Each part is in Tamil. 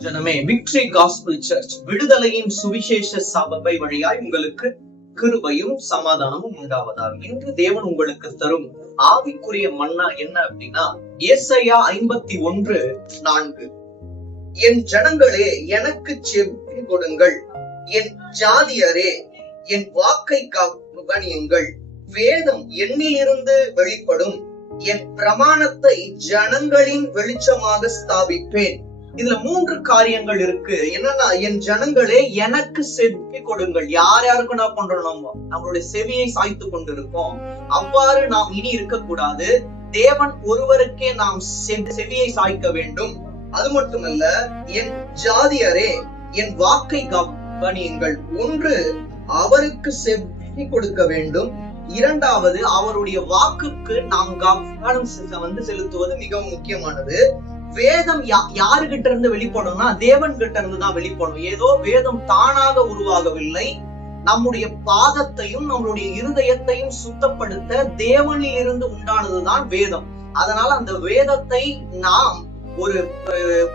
ஜனமே, விக்டரி காஸ்பல் சர்ச் விடுதலையின் சுவிசேஷ சபை வழியாய் உங்களுக்கு கிருபையும் சமாதானமும் உண்டாவதாக. இன்று தேவன் உங்களுக்கு தரும் ஆவிக்குரிய மன்னா என்ன அப்படின்னா, ஏசாயா 51:4. என் ஜனங்களே, எனக்கு செவி கொடுங்கள், என் ஜாதியரே என் வாக்கை கவனியுங்கள். வேதம் என்னிலிருந்து வெளிப்படும், என் பிரமாணத்தை ஜனங்களின் வெளிச்சமாக ஸ்தாபிப்பேன். இதுல 3 காரியங்கள் இருக்கு. என்னன்னா, என் ஜனங்களே எனக்கு செவி கொடுங்கள். யார் யாருக்கு நான் பண்றோம்? நம்மளுடைய செவியை சாய்த்து கொண்டிருக்கோம். அவ்வாறு நாம் இனி இருக்கக்கூடாது. தேவன் ஒருவருக்கே நாம் செவியை சாய்க்க வேண்டும். அது மட்டுமல்ல, என் ஜாதியரே என் வாக்கை கவனியுங்கள். ஒன்று, அவருக்கு செவி கொடுக்க வேண்டும். இரண்டாவது, அவருடைய வாக்குக்கு நாம் கவனம் செலுத்துவது மிகவும் முக்கியமானது. வேதம் யாருகிட்ட இருந்து வெளிப்படணும்னா, தேவன் கிட்ட இருந்து தான் வெளிப்படும். ஏதோ வேதம் தானாக உருவாகவில்லை. நம்முடைய பாதத்தையும் நம்மளுடைய இருதயத்தையும் சுத்தப்படுத்த தேவனில் இருந்து உண்டானதுதான் வேதம். அதனால அந்த வேதத்தை நாம் ஒரு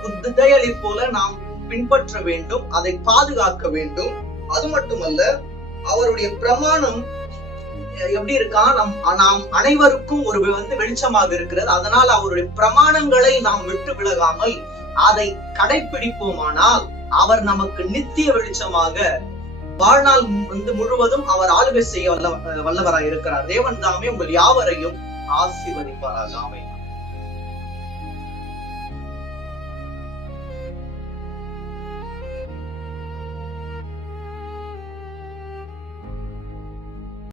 புதையலை போல நாம் பின்பற்ற வேண்டும், அதை பாதுகாக்க வேண்டும். அது மட்டுமல்ல, அவருடைய பிரமாணம் எப்படி இருக்கா, நாம் அனைவருக்கும் ஒரு வெளிச்சமாக இருக்கிறது. அதனால் அவருடைய பிரமாணங்களை நாம் விட்டு விலகாமல் அதை கடைபிடிப்போமானால் அவர் நமக்கு நித்திய வெளிச்சமாக வாழ்நாள் முழுவதும் அவர் ஆளுகை செய்ய வல்லவராய் இருக்கிறார். தேவன் தாமே உங்கள் யாவரையும் ஆசீர்வதிப்பாராக. ஆமென்.